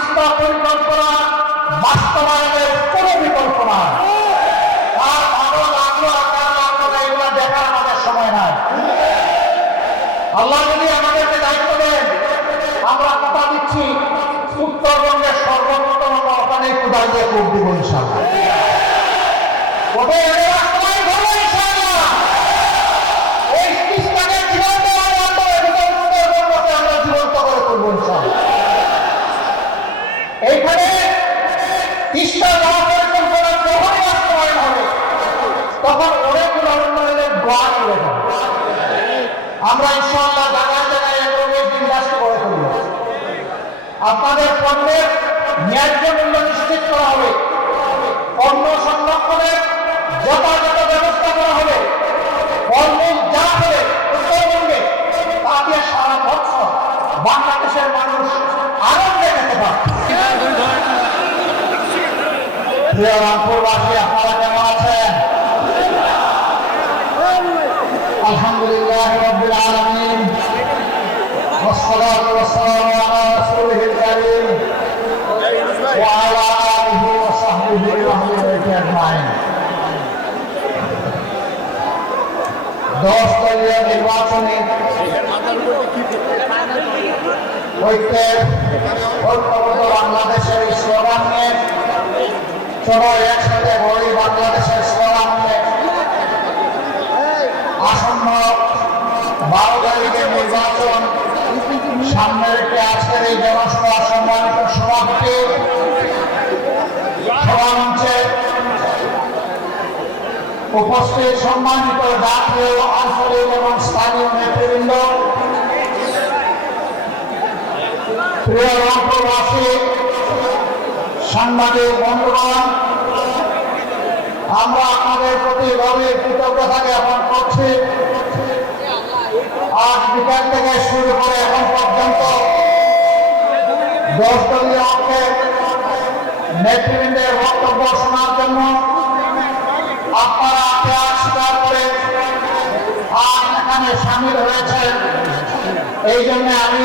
তিস্তা পরিকল্পনা বাস্তবায়নের কোনো বিকল্প নাই। আর ভালো লাগলো আর কার লাগলো না এগুলো দেখার আমাদের সময় নাই। আল্লাহ যদি আমাদেরকে দায়িত্ব দেন, আমরা কথা দিচ্ছি উত্তরবঙ্গের সর্বোত্তম ওখানে কোদাল দিয়ে কোপ দিব ইনশাআল্লাহ। ওটা এনে বাস্তবায়ন করবো ইনশাআল্লাহ। ওই তিস্তাকে জীবন্ত উত্তরবঙ্গকে আমরা জীবন্ত করে তুলবো ইনশাআল্লাহ। এইখানে তিস্তা মহাপরিকল্পনা যখনই বাস্তবায়ন হবে তখন অনেকগুলো উন্নয়নের গোয়া চলে যাবে। আমরা ইনশাআল্লাহ জায়গায় জায়গায় এগুলোকে বিন্যাস্ত করে তুলব। আপনাদের পণ্যের ন্যায্য মূল্য নিশ্চিত করা হবে, পণ্য সংরক্ষণের যথাযথ ব্যবস্থা করা হবে, পণ্য যা হবে উত্তরবঙ্গে তা দিয়ে সারা বছর বাংলাদেশের মানুষ আনন্দে খেতে পারবে। প্রিয় রংপুরবাসী, আপনারা কেমন আছেন? আলহামদুলিল্লাহ রাব্বিল আলামিন, والصلاة والسلام على رسوله الكريم وعلى آله وصحبه وأهل بيته أجمعين। দলীয় নির্বাচনে ঐক্যবদ্ধ বাংলাদেশের স্লোগান নিয়ে চলো একসাথে বলি বাংলাদেশের স্লোগান নিয়ে আসন্ন 12 তারিখের নির্বাচন সামনে রেখে আজকের এই জনসভা সম্মানিত সভাপতি সভামঞ্চে উপস্থিত সম্মানিত জাতীয় আঞ্চলিক এবং স্থানীয় নেতৃবৃন্দ, প্রিয় রংপুরবাসী, সাংবাদিক বন্ধুগণ, আমরা আপনাদের প্রতি গভীর কৃতজ্ঞতা জ্ঞাপন করছি। আজ বিকাল থেকে শুরু করে এখন পর্যন্ত 10 দলীয় অঙ্কের নেতৃবৃন্দের বক্তব্য শোনার জন্য আপনারা ত্যাগ স্বীকার করে আজ এখানে সামিল হয়েছেন। এই জন্য আমি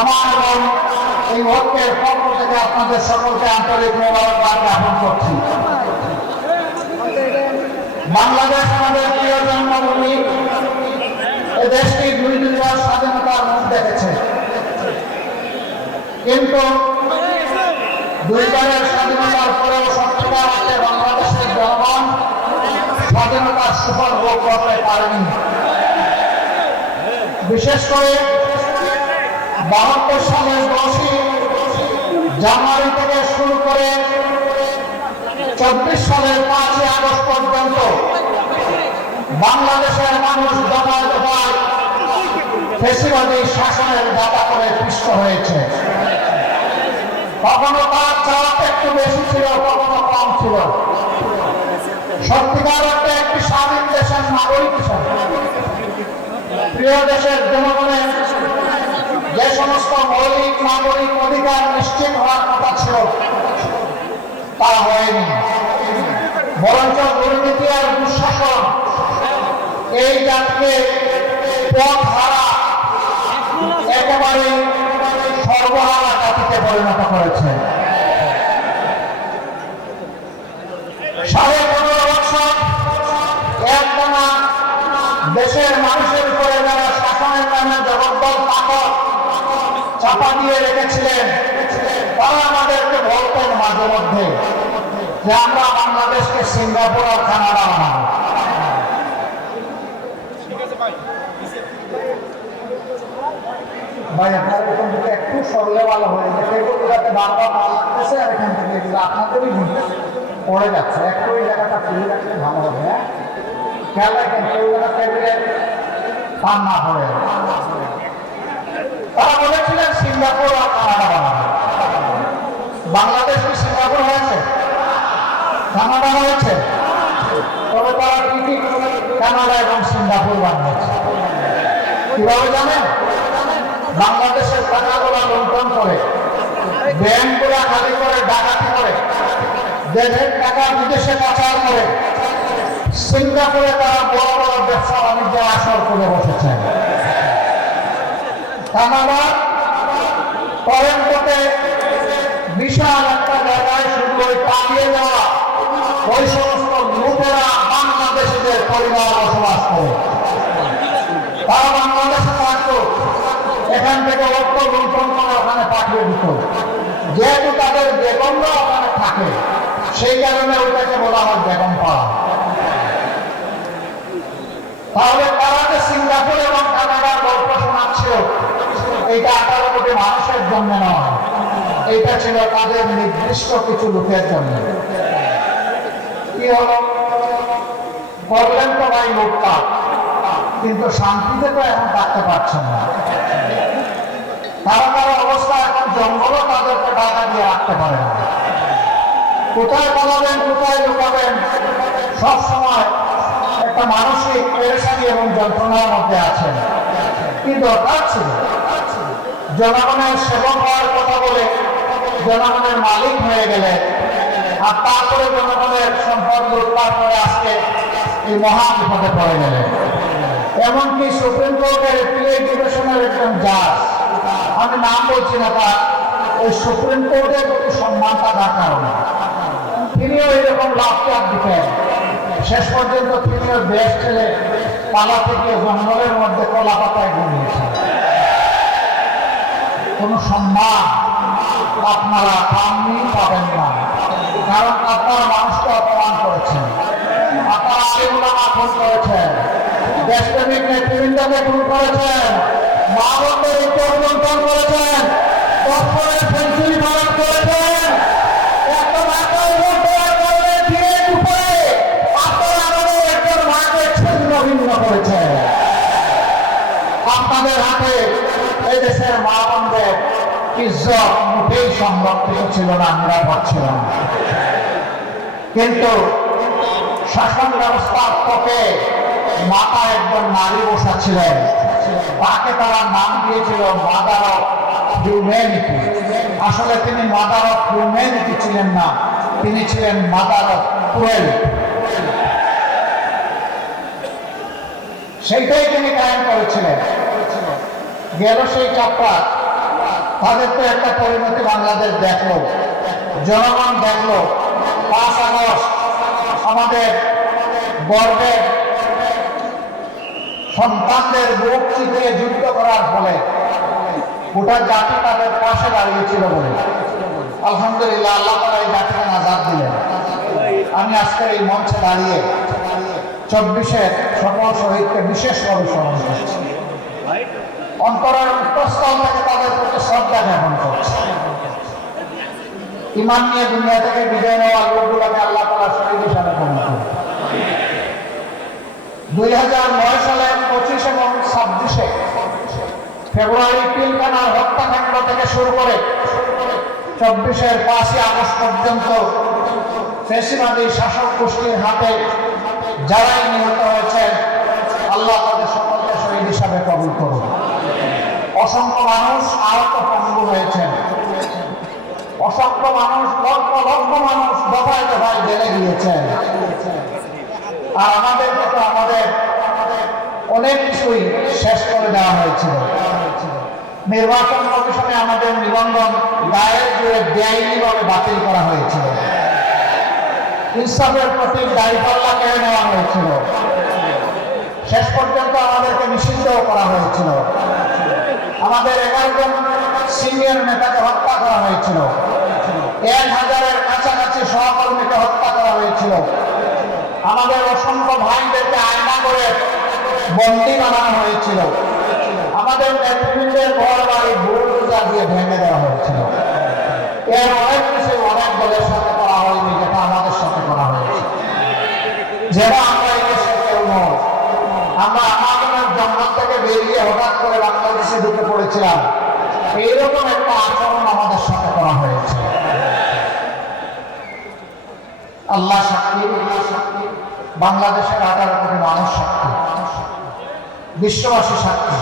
আমার এবং এই ঐক্যের পক্ষ থেকে আপনাদের সকলকে আন্তরিক মোবারকবাদ জ্ঞাপন করছি। বাংলাদেশ আমাদের প্রিয় জন্মভূমি। এই দেশটি 2 স্বাধীনতার মুখ দেখেছে, কিন্তু 2 স্বাধীনতার পরেও সত্যিকার অর্থে বাংলাদেশের জনগণ স্বাধীনতার সুফল ভোগ করতে পারেনি। বিশেষ করে 72 সালের 10 জানুয়ারি থেকে শুরু করে 24 সালের 5 আগস্ট পর্যন্ত বাংলাদেশের মানুষ দফায় দফায় ফ্যাসিবাদী শাসনের দাতা করে পিষ্ট হয়েছে। কখনো তার চাপ একটু বেশি ছিল, কখনো কম ছিল। সত্যিকার অর্থে একটি স্বাধীন দেশের নাগরিক হিসাবে প্রিয় দেশের জনগণের যে সমস্ত মৌলিক নাগরিক অধিকার নিশ্চিত হওয়ার কথা ছিল তা হয়নি, বরঞ্চ দুর্নীতি আর দুঃশাসন এই জাতিকে পথ হারা একেবারে সর্বহারা জাতিতে পরিণত করেছে। 15.5 বছর একটানা দেশের মানুষের উপরে যারা শাসনের নামে জগদ্দল পাথর চাপা দিয়ে রেখেছিলেন, তারা আমাদেরকে বলতেন মাঝে মধ্যে যে আমরা বাংলাদেশকে সিঙ্গাপুর আর কানাডা বানাবো। ভাই আপনার এখান থেকে একটু সরলে ভালো হয়ে গেছে, এগুলো যাতে বারবার না লাগতেছে, আর এখান থেকে এগুলো আপনাদেরই পড়ে যাচ্ছে। একটু ওই জায়গাটা খুলে রাখলে ভালো হবে। হ্যাঁ, খেয়াল রাখেন কেউ যেন টেবিলে পান না পড়ে। তারা বলেছিলেন সিঙ্গাপুর আর কানাডা বানাবে। বাংলাদেশ কি সিঙ্গাপুর হয়েছে? কানাডা হয়েছে? তবে তারা ঠিকই কানাডা এবং সিঙ্গাপুর বানিয়েছে। কিভাবে জানেন? বাংলাদেশের টাকাগুলা লুণ্ঠন করে, ব্যাংকগুলা খালি করে, ডাকাতি করে, দেশের টাকা বিদেশে পাচার করে সিঙ্গাপুরে তারা বড় বড় ব্যবসা বাণিজ্যের আসর করে বসেছে। কানাডা টরেন্টোতে ওই সমস্ত লুটেরা বাংলাদেশিদের পরিবার বসবাস করে। তারা বাংলাদেশে থাকতো, এখান থেকে অর্থ লুণ্ঠন করে ওখানে পাঠিয়ে দিত। যেহেতু তাদের বেগমরা ওখানে থাকে, সেই কারণে ওটাকে বলা হয় বেগম পাড়া। তাহলে তারা যে সিঙ্গাপুর এবং কানাডার গল্প শোনাচ্ছিল, এইটা 18 কোটি মানুষের জন্য নয়, এইটা ছিল তাদের নির্দিষ্ট কিছু লোকের জন্য। কি হলো? করলেন তো ভাই লুটপাট, কিন্তু শান্তিতে তো এখন থাকতে পারছেন না। কারো অবস্থা এখন জঙ্গলও তাদেরকে টাকা দিয়ে রাখতে পারে না। কোথায় পালাবেন, কোথায় লুকাবেন, সব সময় একটা মানসিক পেরেশানি এবং যন্ত্রণার মধ্যে আছেন। কি দরকার ছিল? জনগণের সেবক হওয়ার কথা বলে জনগণের মালিক হয়ে গেলে, আর তারপরে জনগণের সম্পদ লুটপাট করে আজকে এই মহা বিপদে পড়ে গেলে। এমনকি সুপ্রিম কোর্টের এপিলেট ডিভিশনের একজন জাজ, আমি নাম বলছি না, তার ওই সুপ্রিম কোর্টের প্রতি সম্মান থাকার কারণে তিনিও এরকম লাভ দিতেন। শেষ পর্যন্ত তিনিও দেশ ছেড়ে পালাতে গিয়ে জঙ্গলের মধ্যে কলা পাতায় ঘুমিয়েছেন। কোন সম্মান আপনারা পাননি, পাবেন না, কারণ আপনারা মানুষকে অপমান করেছেন, আপনারা আলিমুলামা খুন করেছেন, দেশপ্রেমিক নেতৃবৃন্দকে খুন করেছেন, মা বোনদের ইজ্জত লুণ্ঠন করেছেন, দর্শনের সেঞ্চুরি পালন করেছেন। একটা মাকে দিনের উপরে আপনারা আমাদের একজন মাকে ছিন্ন ভিন্ন করেছেন। আপনাদের হাতে এই দেশের মা বোনদের ইজ্জত মোটেই সংরক্ষিত ছিল না, নিরাপদ ছিল না। কিন্তু শাসন ব্যবস্থার পক্ষে মাথায় একজন নারী বসা ছিলেন, তাকে তারা নাম দিয়েছিল মাদার অফ হিউম্যানিটি। আসলে তিনি মাদার অফ হিউম্যানিটি ছিলেন না, তিনি ছিলেন মাদার অফ ক্রুয়েলটি। সেইটাই তিনি কায়েম করেছিলেন। গেল সেই চাপটা, তাদের তো একটা পরিণতি বাংলাদেশ দেখলো, জনগণ দেখলো। 5 আগস্ট আমাদের গর্বের সন্তানদের বুক চিতিয়ে যুদ্ধ করার ফলে গোটা জাতি তাদের পাশে দাঁড়িয়েছিল বলে আলহামদুলিল্লাহ আল্লাহ তাআলা এই জাতিকে নাজাত দিলেন। আমি আজকে এই মঞ্চে দাঁড়িয়ে 24-এর সকল শহীদকে বিশেষভাবে স্মরণ করছি, অন্তরের উত্তরস্থল থেকে তাদের প্রতি শ্রদ্ধা জ্ঞাপন করছি। ইমান নিয়ে দুনিয়া থেকে বিদায় নেওয়া লোকগুলোকে আল্লাহ তাআলা শহীদ হিসাবে গ্রহণ করুন। 2009 সালের 25 এবং 26 ফেব্রুয়ারি পিলখানার হত্যাকাণ্ড থেকে শুরু করে 24-এর 5 আগস্ট পর্যন্ত ফ্যাসিবাদী শাসক গোষ্ঠীর হাতে যারাই নিহত হয়েছেন, আল্লাহ তাদের সকলকে শহীদ হিসাবে কবুল করুন। অসংখ্য মানুষ আহত পঙ্গু হয়েছেন, অসংখ্য মানুষ, লক্ষ লক্ষ মানুষ দফায় দফায় জেলে গিয়েছেন। আর আমাদেরকে তো আমাদের অনেক কিছুই শেষ করে দেওয়া হয়েছিল। নির্বাচন কমিশনে আমাদের নিবন্ধন দায়ের জুড়ে বেআইনিভাবে বাতিল করা হয়েছিল। ইনসাফের প্রতি দায়িত্বপাল্লা কেড়ে নেওয়া হয়েছিল। শেষ পর্যন্ত আমাদেরকে নিষিদ্ধ করা হয়েছিল। আমাদের 11 জন সিনিয়র নেতাকে হত্যা করা হয়েছিল। 1000-এর কাছাকাছি সহকর্মীকে হত্যা করা হয়েছিল। আমাদের অসংখ্য ভাইদেরকে আয়না করে বন্দী বানানো হয়েছিল। আমাদের নেতৃবৃন্দের ঘর বাড়ি বুলডোজার দিয়ে ভেঙে দেওয়া হয়েছিল। এর অনেক কিছু অনেক দলের সাথে করা হয়নি, যেটা আমাদের সাথে করা হয়েছে। যেটা আমরা এই দেশে কেউ নয়, আমরা আমাদের জঙ্গল থেকে বেরিয়ে হঠাৎ করে বাংলাদেশে ঢুকে পড়েছিলাম, এইরকম একটা আচরণ আমাদের সাথে করা হয়েছে। আল্লাহ সাক্ষী, বাংলাদেশের 18 কোটি মানুষ সাক্ষী, বিশ্ববাসী সাক্ষী।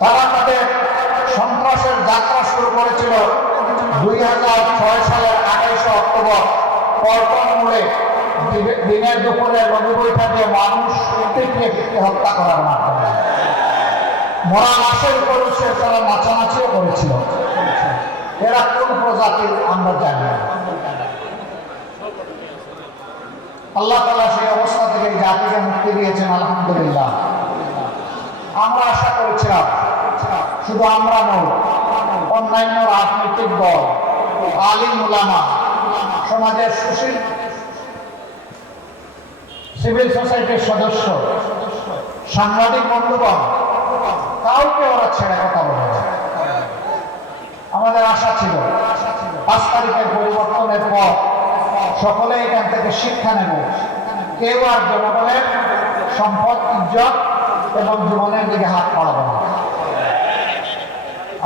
তারা তাদের সন্ত্রাসের যাত্রা শুরু করেছিল 2006 সালের 28 অক্টোবর পল্টন মোড়ে দিনের দুপুরে রবি বৈঠকে মানুষ হত্যা করার মাধ্যমে। মরা লাশের উপর তারা নাচানাচিও করেছিল। এরা কোন প্রজাতির আমরা জানি না। আল্লাহ তাআলা সেই অবস্থা থেকে জাতিকে মুক্তি দিয়েছেন, আলহামদুলিল্লাহ। আমরা আশা করেছিলাম শুধু আমরা নই, অন্যান্য রাজনৈতিক দল, আলিম উলামা, সমাজের সুশীল সিভিল সোসাইটির সদস্য, সাংবাদিক বন্ধুগণ, কাউকে ওরা ছেড়ে কথা বলে না। আমাদের আশা ছিল 5 তারিখের পরিবর্তনের পর সকলে এখান থেকে শিক্ষা নেব, কেউ আর জনগণের সম্পদ, ইজ্জত এবং জীবনের দিকে হাত বাড়াবো না।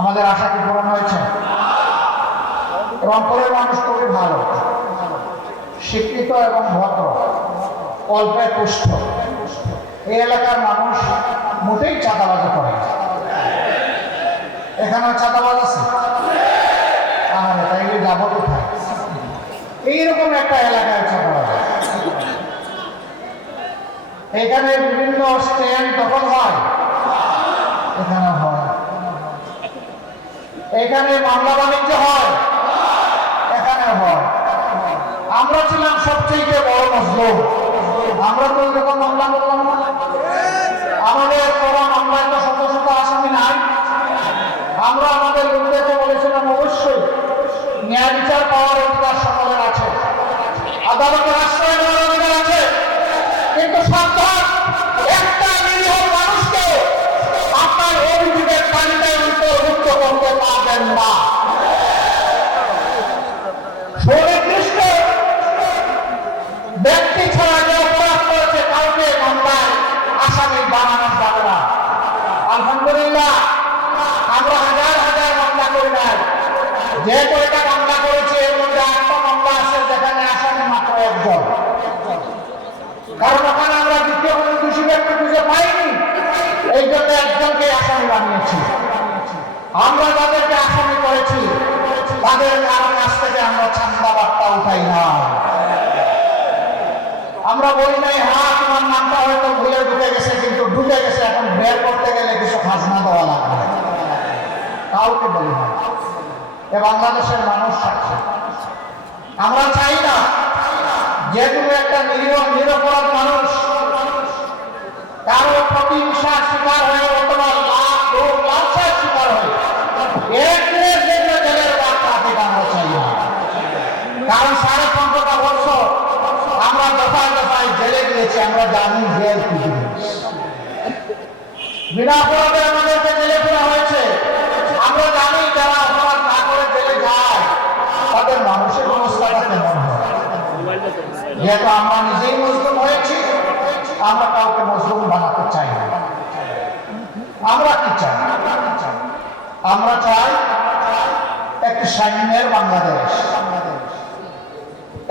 আমাদের আশা কি পূরণ হয়েছে? রংপুরের মানুষ খুবই ভালো, শিক্ষিত এবং ভদ্র, অল্পে তুষ্ট। এই এলাকার মানুষ মোটেই চাঁদাবাজি করে না। এখানে চাঁদাবাজ আছে, তাহলে তাইলে যাবো কোথায়? এইরকম একটা এলাকায় চাঁদাবাজ। এখানে বিভিন্ন স্ট্যান্ড দখল হয়, এখানে হয়। এখানে মামলা বাণিজ্য হয়, এখানে হয়। আমরা ছিলাম সবচেয়ে বড় মজলুম, আমরা তো এরকম মামলা করলাম না। আমাদের করা মামলায় তো শত শত আসামি নাই। আমরা আমাদের লোকদেরকে বলেছিলাম অবশ্যই ন্যায় বিচার পাওয়ার অধিকার সকলের আছে, আদালতের আশ্রয় নেওয়ার অধিকার আছে, কিন্তু সাবধান, একটা নিরীহ মানুষকে আপনার অভিযোগের তালিকায় অন্তর্ভুক্ত করতে পারবেন না। সুনির্দিষ্ট ব্যক্তি ছাড়া যে অপরাধ করেছে কাউকে মামলায় আসামি বানানো যাবে না। আলহামদুলিল্লাহ, আমরা হাজার হাজার মামলা করি নাই, যে কয়টা মামলা করেছি এর মধ্যে 8টা মামলা আছে যেখানে আসামি মাত্র একজন। কারণ ওখানে আমরা দ্বিতীয় কোনো দোষী ব্যক্তি খুঁজে পাইনি, এই জন্য একজনকে আসামি বানিয়েছি। আমরা যাদেরকে আসামি করেছি তাদের কাছ থেকে আমরা চান্দা বার্তা উঠাই না। আমরা বলি নাই হ্যাঁ তোমার নামটা হয়তো ভুলে ঢুকে গেছে, কিন্তু ঢুকে গেছে, এখন বের করতে গেলে কিছু খাজনা দেওয়া লাগবে, কাউকে বলি না। এ বাংলাদেশের মানুষ সাক্ষী। আমরা চাই না যে কোনো একটা নিরপরাধ মানুষ কারো প্রতিহিংসার শিকার হয়ে অথবা লালসার শিকার হয়ে জেলের বার্তা আমরা চাই না। কারণ 15.5 বছর আমরা দফায় দফায় জেলে গিয়েছি, আমরা জানি জেল কি জিনিস। বিনা অপরাধে আমাদেরকে জেলে ফেলা হয়েছে। আমরা জানি যারা অপরাধ না করে জেলে যায় তাদের মানসিক অবস্থাটা কেমন হয়। যেহেতু আমরা নিজেই মজলুম হয়েছি, আমরা কাউকে মজলুম বানাতে চাই না। আমরা কি চাই? আমরা চাই একটি সাম্যের বাংলাদেশ,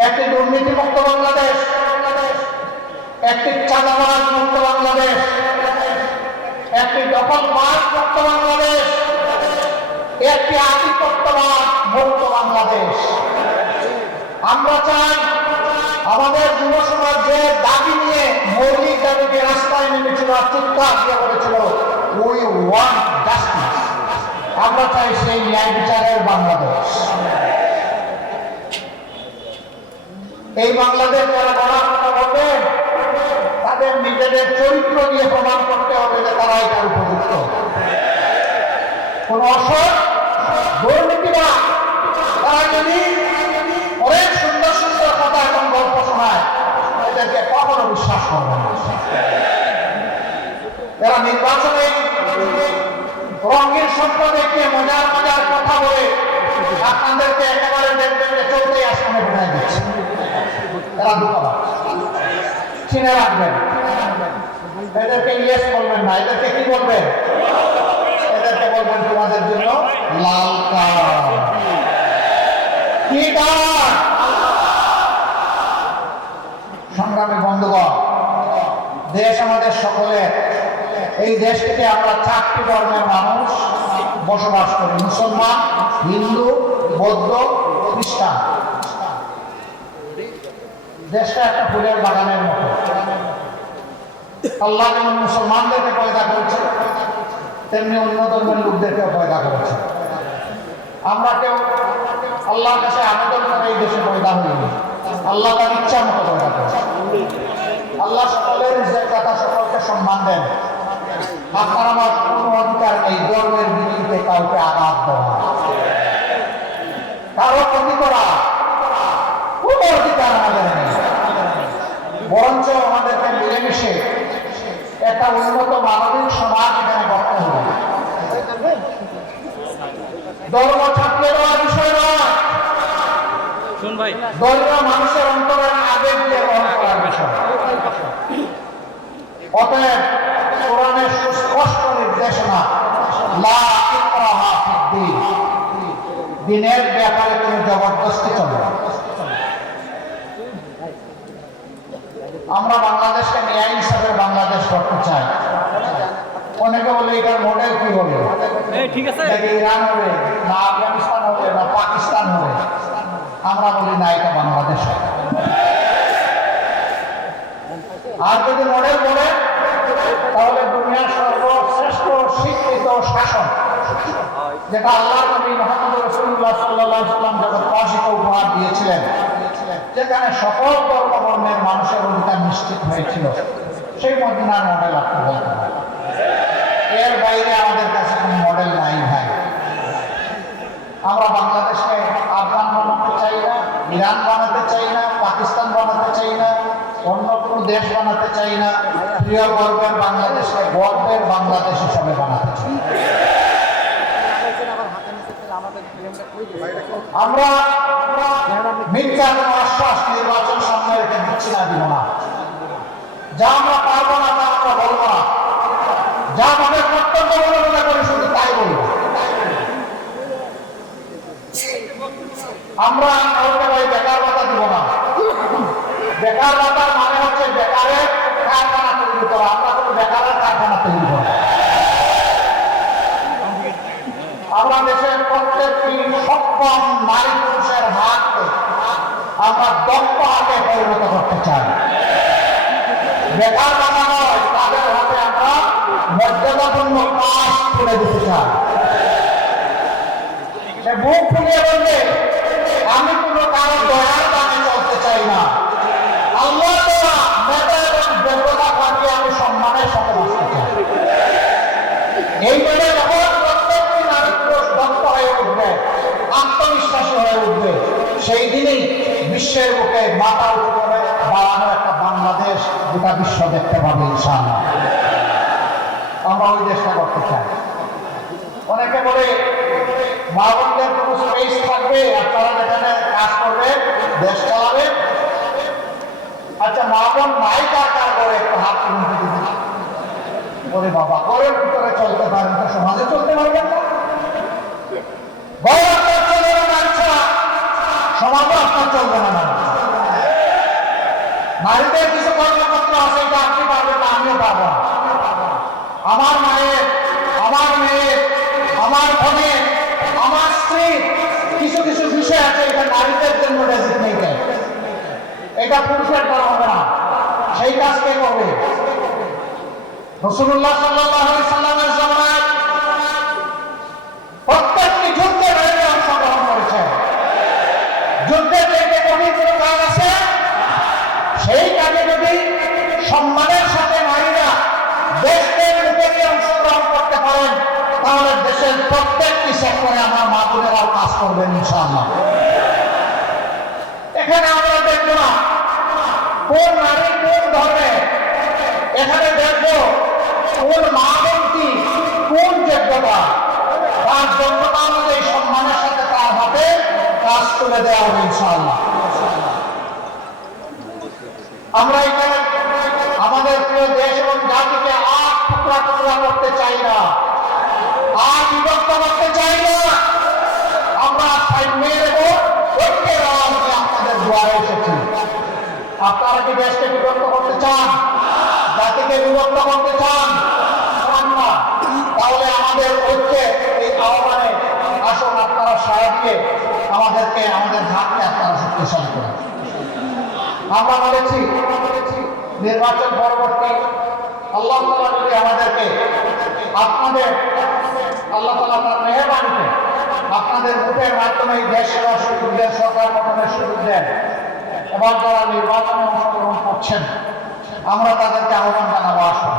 একটি দুর্নীতিমুক্ত বাংলাদেশ, একটি চাঁদাবাজ মুক্ত বাংলাদেশ, একটি দখলবাজ মুক্ত বাংলাদেশ, একটি আধিপত্যবাদ মুক্ত বাংলাদেশ। আমরা চাই আমাদের যুব সমাজ যে দাবি নিয়ে মৌলিক দাবিকে রাস্তায় নেমেছিল, চিৎকার দিয়ে বলেছিল উই ওয়ান্ট জাস্টিস, আমরা চাই সেই ন্যায় বিচারের বাংলাদেশ। এই বাংলাদেশ যারা গড়ার কথা বলবে তাদের নিজেদের চরিত্র দিয়ে প্রমাণ করতে হবে যে তারা এটার উপযুক্ত। কোন অসৎ দুর্নীতিবাদ তারা যদি অনেক সুন্দর সুন্দর কথা এবং গল্প শোনায় এদেরকে কখনো বিশ্বাস করবে না। এরা নির্বাচনে রঙের স্বপ্ন দেখিয়ে মজার মজার কথা বলে আপনাদেরকে একেবারে দেখবেন যে চলতে আসনে বোঝাই দিচ্ছে। এরা দুঃখবাদ, চিনে রাখবেন। এদেরকে ইয়েস বলবেন না, এদেরকে কি বলবেন? এদেরকে বলবেন তোমাদের জন্য লাল কার্ড। কি কার্ড? সংগ্রামী বন্ধুগণ, দেশ আমাদের সকলের। এই দেশ থেকে আমরা 4টি ধর্মের মানুষ বসবাস করি, মুসলমান, হিন্দু, বৌদ্ধ, খ্রিস্টান। দেশটা একটা ফুলের বাগানের মতো। আল্লাহ যেমন মুসলমানদেরকে পয়দা করেছে তেমনি অন্য ধর্মের লোকদেরকেও পয়দা করেছে। আমরা কেউ আল্লাহর কাছে আবেদন করে এই দেশে পয়দা হইনি, আল্লাহ তার ইচ্ছা মতো পয়দা করেন। আল্লাহ সকলের কথা সকলকে সম্মান দেন। আপনার আমার কোনো অধিকার নেই ধর্মের বিরুদ্ধে কাউকে আঘাত দেওয়া, কারো ক্ষতি করা, কোনো অধিকার আমাদের নেই। বরঞ্চ আমাদেরকে মিলেমিশে একটা উন্নত মানবিক সমাজ এখানে গড়তে হবে। ধর্ম ছাপিয়ে দেওয়ার বিষয় নয়, ধর্ম মানুষের অন্তরের আবেগ দিয়ে গ্রহণ করার বিষয়। অতএব কোরআনের সুস্পষ্ট নির্দেশনা লা ইকরাহা ফিদ্দীন, দিনের ব্যাপারে কোনো জবরদস্তি চলে না। আমরা বাংলাদেশকে ন্যায় হিসাবে বাংলাদেশ করতে চাই। অনেকে বলে এটার মডেল কি হবে, ঠিক আছে ইরান হবে না আফগানিস্তান হবে না পাকিস্তান হবে। আমরা বলি না, এটা বাংলাদেশ হবে। আর যদি মডেল বলে তাহলে দুনিয়ার সর্বশ্রেষ্ঠ স্বীকৃত শাসন, যেটা আল্লাহর নবী মুহাম্মদ রাসূলুল্লাহ সাল্লাল্লাহু আলাইহি ওয়াসাল্লাম জগৎবাসীকে উপহার দিয়েছিলেন, যেখানে সকল ধর্মের মানুষের অধিকার নিশ্চিত হয়েছিল, সেই মদিনার মডেল আপনি বলতে পারেন। এর বাইরে আমাদের কাছে কোনো মডেল নাই ভাই। আমরা বাংলাদেশকে আফগান বানাতে চাই না, ইরান বানাতে চাই না, পাকিস্তান বানাতে চাই না, অন্য কোনো দেশ বানাতে চাই না। প্রিয় গর্বের বাংলাদেশকে গর্বের বাংলাদেশ হিসাবে বানাতে চাই। আমরা মিথ্যা কোনো আশ্বাস নির্বাচন সামনে রেখে দিচ্ছি না, দিব না। যা আমরা পারবো না তা আমরা বলবো না, যা আমাদের কর্তব্য বলে মনে করি শুধু তাই বলবো। আমরা কাউকে ভাই বেকার ভাতা দিব না। বেকার ভাতার মানে হচ্ছে বেকারের কারখানা তৈরি করা। আমরা কোনো বেকারের কারখানা তৈরি করি। আমরা দেশের প্রত্যেকটি সক্ষম নারী পুরুষের হাতকে আমরা দক্ষ হাতে পরিণত করতে চাই। বেকার ভাতা নয়, তাদের হাতে আমরা মর্যাদাপূর্ণ কাজ তুলে দিতে চাই। সে বুক ফুলিয়ে বলবে, আমি কোনো কারো দয়ার দামে চলতে চাই না। আল্লাহ দেওয়া নেতা এবং যোগ্যতা পাঠিয়ে আমি সম্মানের সাথে বাঁচতে চাই। এইভাবে যখন প্রত্যেকটি নারী পুরুষ দক্ষ হয়ে উঠবে, আত্মবিশ্বাসী হয়ে উঠবে, সেই দিনই বিশ্বের বুকে মাথা উঁচু করে দাঁড়ানো একটা বাংলাদেশ গোটা বিশ্ব দেখতে পাবে ইনশাআল্লাহ। আমরা ওই দেশটা করতে চাই। অনেকে বলে মা বোনদের কোনো স্পেস থাকবে, আপনারা যেখানে কাজ করবে, দেশ চালাবে। আচ্ছা, মা বোন নাই কার কার করে একটু হাত তুলতে দিতে বলে, বাবা ঘরের ভিতরে চলতে পারেন তো সমাজে চলতে পারবেন না। ঘর আপনার চলবে না নারী ছাড়া, সমাজও আপনার চলবে না নারী। নারীদের কিছু কর্মপত্র আছে, এটা আপনি পারবেন না, আমিও পারবো না। আমার মায়ের, আমার মেয়ের, আমার বোনের, আমার স্ত্রীর কিছু কিছু বিষয় আছে, এটা নারীদের জন্য ডেজিগনেটেড, এটা পুরুষের করা হবে না। সেই কাজ কে করবে? রাসূলুল্লাহ সাল্লাল্লাহু আলাইহি সাল্লামের জামানায় প্রত্যেকটি যুদ্ধে নারীরা অংশগ্রহণ করেছে। যুদ্ধের যে কঠিন কোনো কাজ আছে, সেই কাজে যদি সম্মানের সাথে নারীরা দেশের মুখে অংশগ্রহণ করতে পারেন, তাহলে দেশের প্রত্যেকটি সেক্টরে আমার মা বোনেরাও কাজ করবেন ইনশাআল্লাহ। এখানে আমরা দেখবো না কোন নারী কোন ধর্মে, এখানে দেখবো কোন মা বোনটি কোন যোগ্যতা, তার যোগ্যতা অনুযায়ী সম্মানের সাথে তার হাতে কাজ তুলে দেওয়া হবে ইনশাআল্লাহ। আমরা এখানে আমাদের প্রিয় দেশ এবং জাতিকে আট টুকরা টুকরা করতে চাই না, আর বিভক্ত করতে চাই না। আমরা সাইমের এবং ঐক্যের আওয়াজ নিয়ে আপনাদের দুয়ারে এসেছি। আপনারা কি দেশকে বিভক্ত করতে চান, জাতিকে বিভক্ত করতে চান? না, তাহলে আমাদের ঐক্যে এই আহ্বানে আসুন, আপনারা সাড়া দিয়ে আমাদেরকে, আমাদের হাতকে আপনারা শক্তিশালী করেন। আমরা বলেছি নির্বাচন পরবর্তী আল্লাহ তাআলা যদি আমাদেরকে আপনাদের, আল্লাহ তাআলা তার মেহেরবানিতে আপনাদের ভোটের মাধ্যমে দেশ সেবার সুযোগ দেন, সরকার গঠনের সুযোগ দেন, এবার যারা নির্বাচনে অংশগ্রহণ করছেন আমরা তাদেরকে আহ্বান জানাবো, আসুন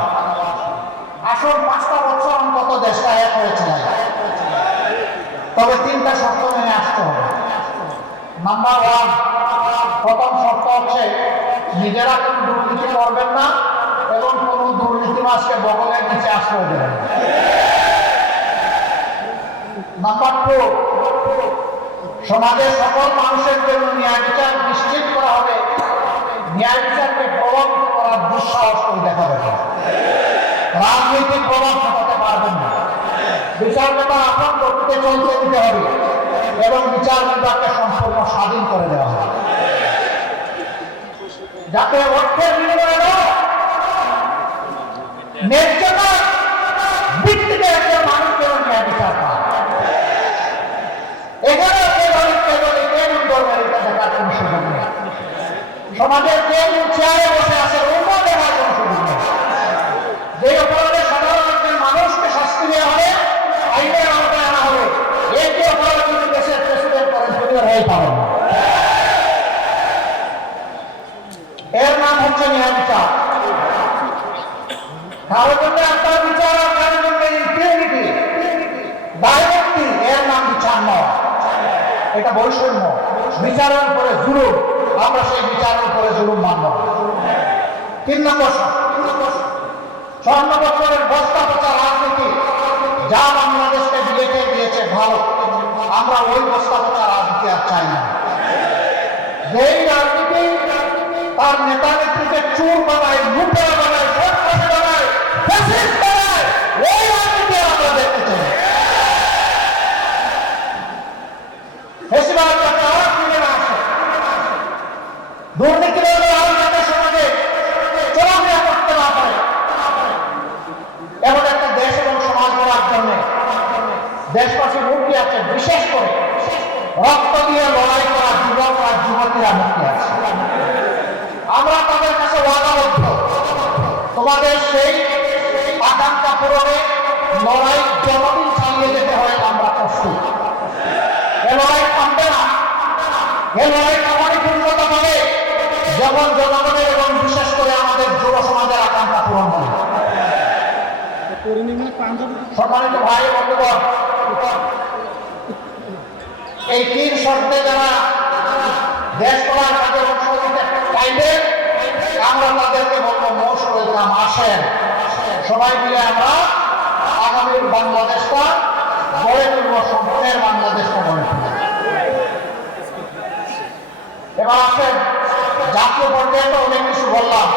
আসুন 5টা বছর অন্তত দেশটা এক হয়েছে, তবে 3টা শর্ত মেনে আসতে হবে। নাম্বার 1, প্রথম শর্ত হচ্ছে নিজেরা কোনো দুর্নীতি করবেন না এবং কোনো দুর্নীতিবাজকে বগলের নিচে আশ্রয় দেবেন না। নাম্বার 2, সমাজের সকল মানুষের জন্য ন্যায় বিচার নিশ্চিত করা হবে। ন্যায় বিচারকে প্রভাবিত করার দুঃসাহস করে দেখাবে না, রাজনৈতিক প্রভাব খাটাতে পারবেন না। বিচার বিভাগ আপন গতিতে চলতে দিতে হবে এবং বিচার বিভাগকে সম্পূর্ণ স্বাধীন করে দেওয়া হবে, যাতে অর্থের বিনিময়ে ন্যায্যতার ভিত্তিতে একজন মানুষ যেন ন্যায় বিচার পায়। এখানে দেখার কোন সুযোগ নেই, সমাজের কেউ চেয়ারে বসে আছে ওটা দেখার কোন সুযোগ নেই। যে অপরাধে সাধারণ একজন মানুষকে শাস্তি দেওয়া হবে, আইনের আওতায় আনা হবে, একটি অপরাধ যদি দেশের প্রেসিডেন্ট করেন তিনি হয়ে পাবেন না। এর নাম হচ্ছে ন্যায় বিচার। কারোর জন্য আপনার বিচার আর কারোর জন্য ইম্পিউনিটি, ডাইরেক্টলি, এর নাম বিচার নয়, এটা বৈষম্য। বিচারের উপরে জুলুম, আমরা সেই বিচারের উপরে জুলুম মানব। 3 নম্বর, 54 বছরের বস্তা পচা রাজনীতি যা বাংলাদেশকে দিয়েছে ভালো, আমরা ওই বস্তা পচা রাজনীতি আর চাই না। যেই রাজনীতি তার নেতা নেত্রীকে চোর বানায়, লুটেরা বানায়, সন্ত্রাসী বানায়, ফ্যাসিস্ট বানায়, ওই রাজনীতি আমরা দেখতে চাই। বেশিরভাগ দুর্নীতিবাজ যাতে সমাজে চলাফেরা করতে না পারে, এমন একটা দেশ এবং সমাজ গড়ার জন্য দেশবাসী মুক্তি আছে, বিশেষ করে রক্ত দিয়ে লড়াই করা যুবক আর যুবতীরা মুক্তি আছে। আমরা তাদের কাছে ওয়াদাবদ্ধ, তোমাদের সেই আকাঙ্ক্ষা পূরণে লড়াই যতদিন চালিয়ে যেতে হয় আমরা প্রস্তুত। এ লড়াই থামবে না, এ লড়াই তখনই পূর্ণতা পাবে যখন জনগণের এবং বিশেষ করে আমাদের যুব সমাজের আকাঙ্ক্ষা পূরণ হবে। সম্মানিত ভাই বন্ধুগণ, এই 3 শর্তে যারা দেশ গড়ার কাজে অংশ নিতে চাইবে আমরা তাদেরকে বলবো মোস্ট ওয়েলকাম, আসেন সবাই মিলে আমরা আগামীর বাংলাদেশটা গড়ে তুলব, সম্পূর্ণের বাংলাদেশটা গড়ে তুলব। এবার আসেন জাতীয় পর্যায়ে তো অনেক কিছু বললাম,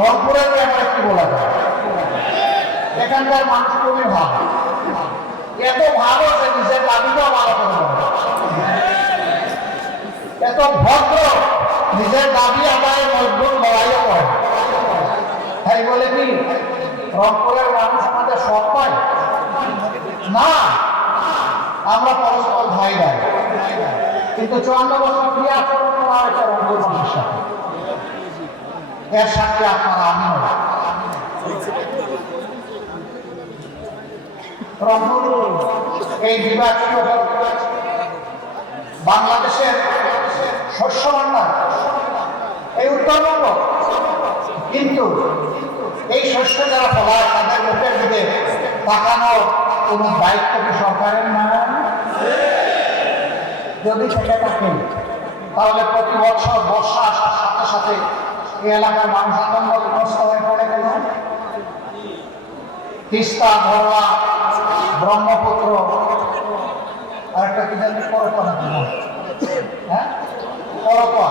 রংপুরের ব্যাপারে কি বলা যায়? এখানকার মানুষ খুবই ভালো, এত ভালো যে নিজের দাবিটাও ভালো করে বলে, এত ভদ্র, নিজের দাবি আদায়ের মজবুত লড়াইও করে। তাই বলে কি রংপুরের মানুষ আমাদের সব পায় না? আমরা পরস্পর ভাই ভাই, কিন্তু 54 বছর কি আচরণ করা হয়েছে রংপুর মানুষের সাথে, এর সাথে আপনারা আমিও রংপুর এই বিভাগীয় বাংলাদেশের শস্য ভান্ডার, এই উত্তরবঙ্গ, কিন্তু এই শস্য যারা ফলায় তাদের মুখের দিকে তাকানোর কোন দায়িত্ব কি সরকারের না? যদি থেকে থাকে তাহলে প্রতি বছর বর্ষা আসার সাথে সাথে এই এলাকার মানুষ আতঙ্কগ্রস্ত হয়ে পড়ে গেল। তিস্তা, ধরলা, ব্রহ্মপুত্র, আর একটা কি জানি করপা, হ্যাঁ করপা,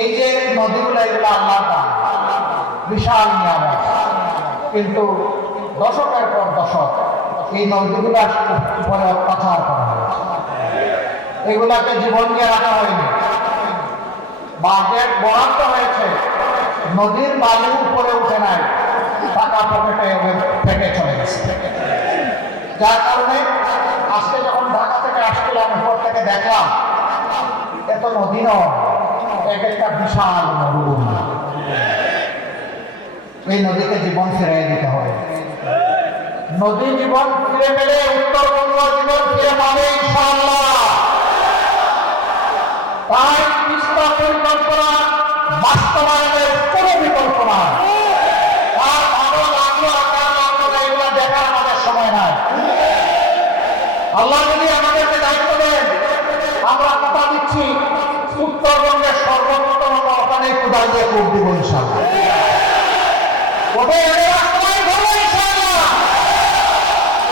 এই যে নদীগুলো, এগুলো আল্লাহর দান, বিশাল নিয়ামত, কিন্তু দশকের পর দশক এই নদীগুলার উপরে অত্যাচার করা হয়েছে, এগুলাকে জীবন দিয়ে রাখা হয়নি, বাজেট বরাদ্দ হয়েছে, নদীর বালু উপরে উঠে নাই, টাকা পকেটে ফেটে চলে গেছে। যার কারণে আজকে যখন ঢাকা থেকে আসছিলাম উপর থেকে দেখলাম এত নদী নয়, এক একটা বিশাল মরুভূমি। এই নদীকে জীবন ফিরিয়ে দিতে হবে। নদী জীবন ফিরে পেলে উত্তরবঙ্গ জীবন ফিরে পাবে ইনশাআল্লাহ। তাই তিস্তা আল্লাহ যদি আমাদেরকে দায়িত্ব দেন, আমরা কথা দিচ্ছি উত্তরবঙ্গের সর্বপ্রথম আমরা ওখানে কোদাল দিয়ে কোপ দিব ইনশাআল্লাহ। ওটা এনে বাস্তবায়ন করবো ইনশাআল্লাহ।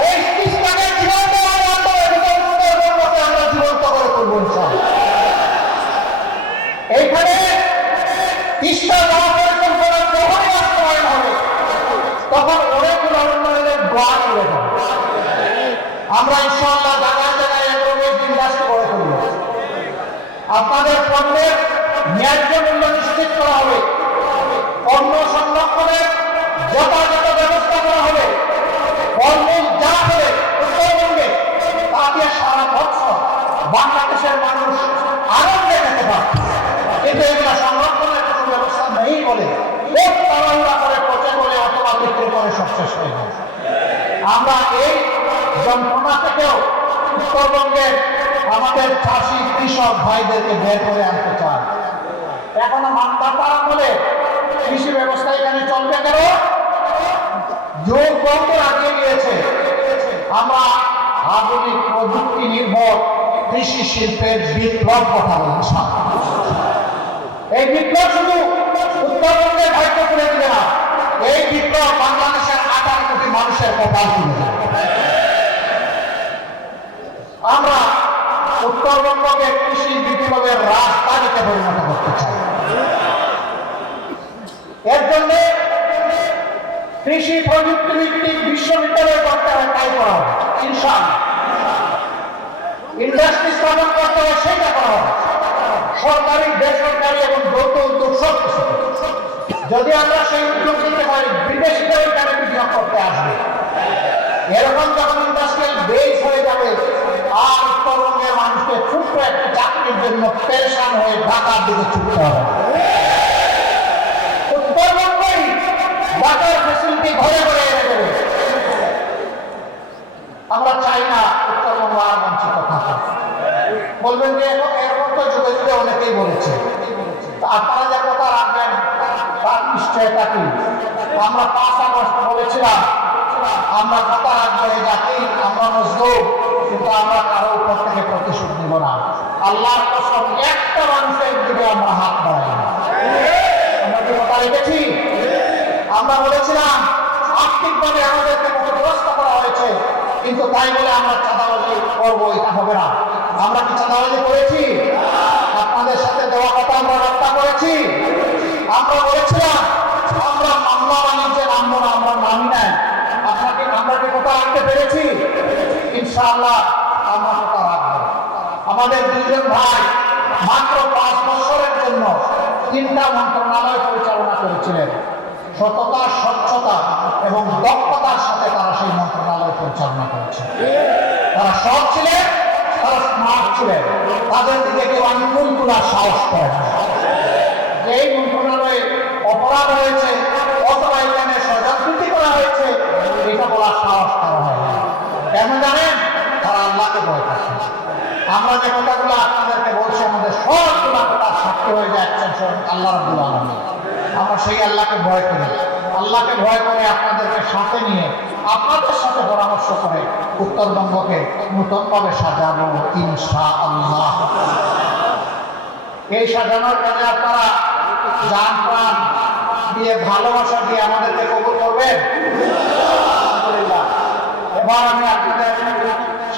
এই ইসলামের জীবন দেওয়ার মাধ্যমে উত্তরবঙ্গকে আমরা জীবন্ত করে তুলবো ইনশাআল্লাহ। এইখানে তিস্তা মহাপরিকল্পনা করা যখনই বাস্তবায়ন হবে, তখন অনেকগুলো উন্নয়নের গোয়া চলে যাবে। আমরা ইনশাআল্লাহ জায়গায় জায়গায় এগুলোকে বিন্যাস্ত করে তুলব। আপনাদের পণ্যের ন্যায্য মূল্য নিশ্চিত করা হবে, পণ্য সংরক্ষণের যথাযথ ব্যবস্থা করা হবে, ফলমূল যা হবে উত্তরবঙ্গে তা দিয়ে সারা বছর বাংলাদেশের মানুষ আনন্দে খেতে পারবে। কিন্তু এগুলো সংরক্ষণের কোনো ব্যবস্থা নেই বলে খুব তাড়াহুড়া করে পচে বলে অথবা বিক্রি করে সব শেষ হয়ে যায়। আমরা এই যন্ত্রণা থেকেও উত্তরবঙ্গের আমাদের চাষি কৃষক ভাইদেরকে বের করে আনতে চাই। এখনো মানদাতা বলে কৃষি ব্যবস্থা এখানে চলবে কেন? যুগ বলতে আগিয়ে গিয়েছে। আমরা আধুনিক প্রযুক্তি নির্ভর কৃষি শিল্পের বিপ্লব কথা বলছি। এই বিপ্লব শুধু উত্তরবঙ্গের ভাগ্য করে দিবে না, এই বিপ্লব বাংলাদেশের 18 কোটি মানুষের কপাল তুলে দেবে। আমরা উত্তরবঙ্গকে কৃষি বিপ্লবের রাজধানীতে পরিণত করতে চাই। এর জন্য কৃষি প্রযুক্তি ভিত্তিক বিশ্ববিদ্যালয় করতে হয়, তাই করা হবে ইনশাআল্লাহ। ইন্ডাস্ট্রি স্থাপন করতে হয়, সেটা করা হবে। সরকারি বেসরকারি এবং যৌথ উদ্যোগ সব কিছু। যদি আমরা সেই উদ্যোগ নিতে পারি, বিদেশিদের এখানে বিনিয়োগ করতে আসবে। এরকম যখন ইন্ডাস্ট্রিয়াল বেস হয়ে যাবে, আর উত্তরবঙ্গের মানুষকে ছোট্ট একটি চাকরির জন্য পেরেশান হয়ে ঢাকার দিকে ছুটতে হবে। উত্তরবঙ্গেই ঢাকার ফ্যাসিলিটি ঘরে ঘরে এনে দেবে। আমরা চাই না উত্তরবঙ্গ আর বঞ্চিত থাকে। বলবেন যে এরকম তো যুগে যুগে অনেকেই বলেছে, আপনারা যে কথা রাখবেন তার নিশ্চয়তা কি? আমরা 5 আগস্ট বলেছিলাম আমরা কথা রাখবো, এই জাতি আমরা মজলুম, কিন্তু আমরা কারো উপর থেকে প্রতিশোধ নিব না। আল্লাহর কসম, একটা মানুষের দিকে আমরা হাত বাড়াই না। আমরা কি কথা রেখেছি? আমরা বলেছিলাম আর্থিকভাবে আমাদেরকে ক্ষতিগ্রস্ত করা হয়েছে, কিন্তু তাই বলে আমরা চাঁদাবাজি করবো এটা হবে না। আমরা কি চাঁদাবাজি করেছি? আপনাদের সাথে দেওয়া কথা আমরা রক্ষা করেছি। আমরা বলেছিলাম আমরা মামলা বাণিজ্যে নামবো না, আমরা নামি নাই। আমরা কি কথা রাখতে পেরেছি? ইনশাআল্লাহ আমরা কথা রাখবো। আমাদের দুইজন ভাই মাত্র 5 বছরের জন্য 3টা মন্ত্রণালয় পরিচালনা করেছিলেন। সততা, স্বচ্ছতা এবং দক্ষতার সাথে তারা সেই মন্ত্রণালয় পরিচালনা করেছে। তারা সৎ ছিলেন, তারা স্মার্ট ছিলেন, তাদের দিকে কেউ আঙ্গুল তোলার সাহস করে না। যেই মন্ত্রণালয়ে অপরাধ হয়েছে অথবা এখানে স্বজনপ্রীতি করা হয়েছে, এটা বলার সাহস করা হয় না। কেন জানেন? তারা আল্লাহকে ভয় করছে। আমরা যে কথাগুলো আপনাদেরকে বলছি, আমাদের সবগুলো কথার সাক্ষী হয়ে যাচ্ছেন আল্লাহ রাব্বুল আলামিন। আমরা সেই আল্লাহকে ভয় করি। আল্লাহকে ভয় করে আপনাদেরকে সাথে নিয়ে আপনাদের সাথে পরামর্শ করে উত্তরবঙ্গকে নতুনভাবে সাজাবো ইনশাআল্লাহ। এই সাজানোর কাজে আপনারা জান প্রাণ দিয়ে, ভালোবাসা দিয়ে আমাদেরকে কবুল করবেন। আলহামদুলিল্লাহ। এবার আমি আপনাদের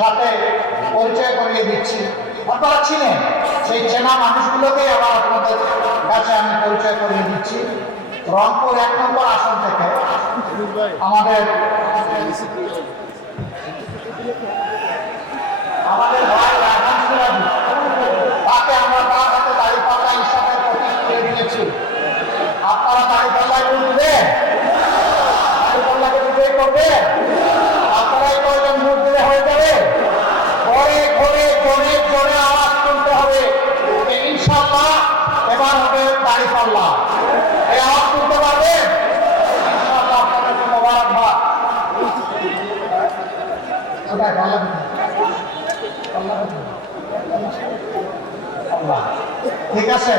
সাথে পরিচয় করিয়ে দিচ্ছি। আপনারা ছিলেন সেই চেনা মানুষগুলোকে আবার আপনাদের কাছে আমি পরিচয় করিয়ে দিচ্ছি। রংপুর 1 নম্বর আসন থেকে আমাদের ভাই রাহান সিরাজি, তাকে আমরা তার হাতে দাঁড়িপাল্লা হিসাবে প্রতীক করে দিয়েছি। আপনারা দাঁড়িপাল্লায় ভোট দিবেন, দাঁড়িপাল্লাকে বিজয়ী করবেন। আপনারাই কয়জন ভোট দিলে হয়ে যাবে? ঘরে ঘরে জনে জনে আওয়াজ তুলতে হবে ইনশাআল্লাহ। এবার হবে দাঁড়িপাল্লা। এই আওয়াজ তুলতে পারবেন ইনশাআল্লাহ। আপনাদেরকে মোবারকবাদ। ঠিক আছে,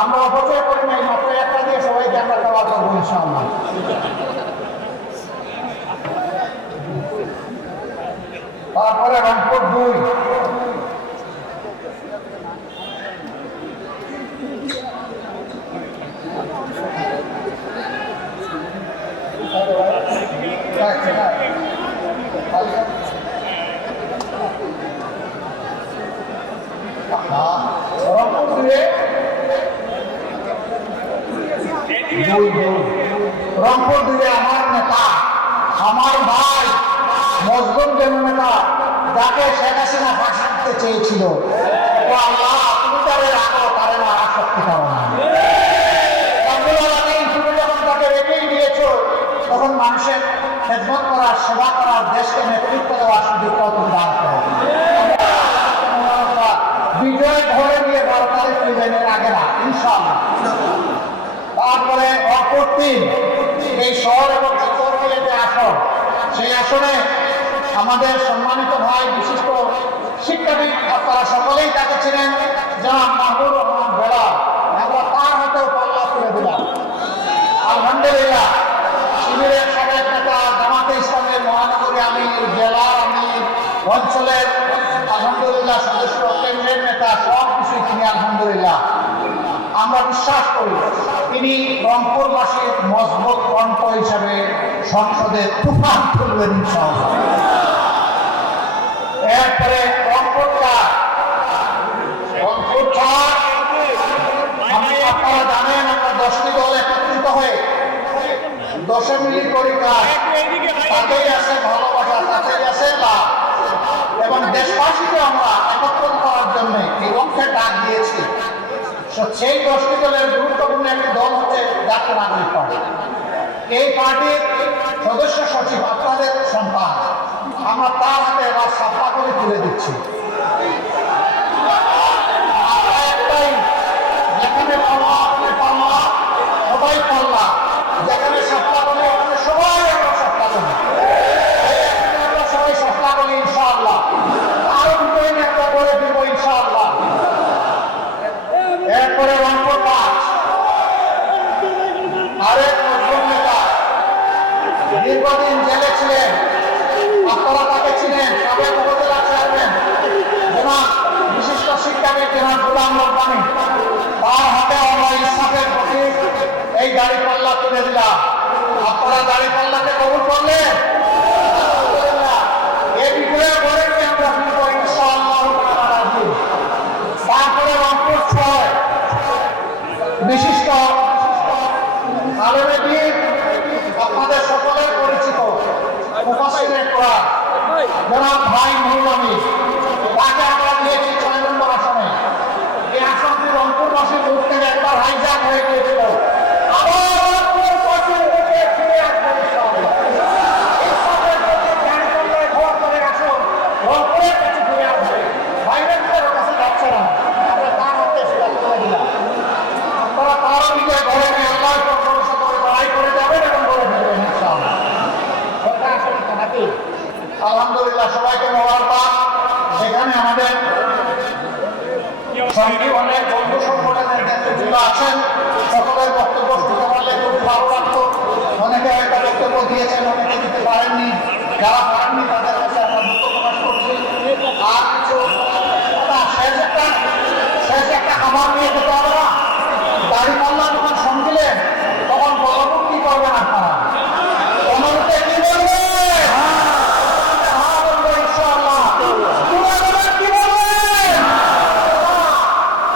আমরা অপচয় করি নাই, মাত্র একটা দিয়ে সবাইকে আমরা খাওয়া করবো ইনশাআল্লাহ। তারপরে রংপুর 2, রংপুর 2 আমার নেতা, আমার ভাই মজলুম নেতা, যাকে শেখ হাসিনা ফাঁসি দিতে চেয়েছিল, ও আল্লাহ তুমি তারে রাখো, তারে না আসক্তি করো না। তুমি যখন তাকে রেখেই দিয়েছো, তখন মানুষের খেদমত করার, সেবা করার, দেশকে নেতৃত্ব দেওয়ার সুযোগ তুমি দান করো। বিজয় ধরে নিয়ে 12 তারিখ প্রিজেন্টের আগে না, ইনশাআল্লাহ। তারপরে রংপুর 3, এই শহর এবং উত্তর মিলে আসন, সেই আসনে আমাদের সম্মানিত ভাই বিশিষ্ট শিক্ষাবিদ, আপনারা সকলেই তাকে ছিলেন, জনাব মাহবুব রহমান বেলা, আমরা তার হাতেও পাল্লা তুলে দিলাম। আলহামদুলিল্লাহ, শিবিরের সাবেক নেতা, জামাতে ইসলামের মহানগরী আমির, জেলার আমির, অঞ্চলের আলহামদুলিল্লাহ সদস্য, কেন্দ্রের নেতা, সব কিছুই তিনি আলহামদুলিল্লাহ। আমরা বিশ্বাস করি তিনি রংপুরবাসীর মজবুত কণ্ঠ হিসাবে সংসদে তুফান তুলবেন ইনশাআল্লাহ। এরপরে রংপুর 4, আপনারা জানেন আমরা 10টি দল একত্রিত হয়ে 10 মিলি করি কাজ, তাতেই আছে ভালোবাসা, তাতেই আছে লাভ, এবং দেশবাসীকে আমরা একত্রিত করার জন্য এই লক্ষ্যে ডাক দিয়েছি। সেই 10টি দলের গুরুত্বপূর্ণ একটি দল হচ্ছে জাতীয় নাগরিক পার্টি। এই পার্টির সদস্য সচিব আপনাদের সন্তান, আমরা তার হাতে এবার সাফা করে তুলে দিচ্ছি। যেখানে পাল্লা সবাই পাল্লা, যেখানে সাফা করে ওখানে সবাই আমরা সাফা করি, আমরা সবাই সাফা করি ইনশাআল্লাহ। আরো দুটোই একটা করে দিব ইনশাআল্লাহ। এরপরে রংপুর 5, আরেক মজলুম নেতা, দীর্ঘদিন জেলে ছিলেন, আপনারা তাকে ছিলেন, সাবেক উপজেলা চেয়ারম্যান জনাব বিশিষ্ট শিক্ষাবিদ জনাব গোলাম রব্বানী, তার হাতে আমরা ইনসাফের প্রতীক এই দাঁড়িপাল্লা তুলে দিলাম। আপনারা দাঁড়িপাল্লাকে কবুল করলেন, এই বিজয়ে গড়ে নিয়ে আমরা ফিরব ইনশাআল্লাহ। তারপরে রংপুর 6, বিশিষ্ট আলেমে দ্বীন, আপনাদের সকলের পরিচিত মুফাসসিরে কোরআন জনাব ভাই নুরুল আমিন, তাকে আমরা দিয়েছি 6 নম্বর আসনে। এই আসনটি রংপুরবাসীর মুখ থেকে একবার হাইজ্যাক হয়ে গিয়েছিল, আবার রংপুর পাশে উঠে ফিরে আসবে ইনশাআল্লাহ। রংপুরের কাছে ফিরে আসবে, বাইরের কাছে যাচ্ছে না, আমরা তার হাতে সেটা তুলে দিলাম। আপনারা তারও নিজের ঘরে নিয়ে আল্লাহর ভরসা করে লড়াই করে যাবেন এবং গড়ে ফিরবেন ইনশাআল্লাহ। আলহামদুলিল্লাহ, সবাইকে মোবারকবাদ। সেখানে আমাদের সঙ্গে অনেক বন্ধু সংগঠনের নেতৃত্ব আছেন, সকলের বক্তব্য শুনতে পারলে খুব ভালো লাগতো। অনেকে একটা বক্তব্য দিয়েছেন, অনেকে দিতে পারেননি, যারা পারেননি তাদের কাছে আমরা দুঃখ প্রকাশ করছি। আর কিছু শেষ একটা খাবার নিয়ে যেতে হবে না, দাঁড়িপাল্লা যখন সঙ্গিলেন তখন বলবো কি করবেন আপনারা, অনুরূপে কি বলবে, ইনশাআল্লাহ কি বলবেন,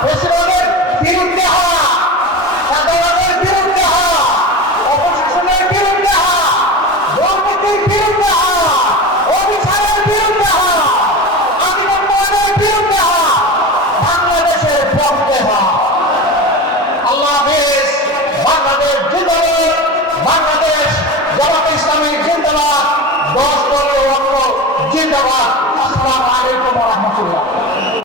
প্রেসিডেন্টের বিরুদ্ধে হওয়া, সাধারণের বিরুদ্ধে হওয়া, অপশাসনের বিরুদ্ধে হওয়া, দুর্নীতির বিরুদ্ধে হওয়া, অবিচারের বিরুদ্ধে হওয়া, আধিপত্যের বিরুদ্ধে হওয়া, বাংলাদেশের পক্ষে হওয়া। আল্লাহ হাফেজ। বাংলাদেশ জিন্দাবাদ, বাংলাদেশ জামাতে ইসলামী জিন্দাবাদ, 10 দলীয় ঐক্য জিন্দাবাদ।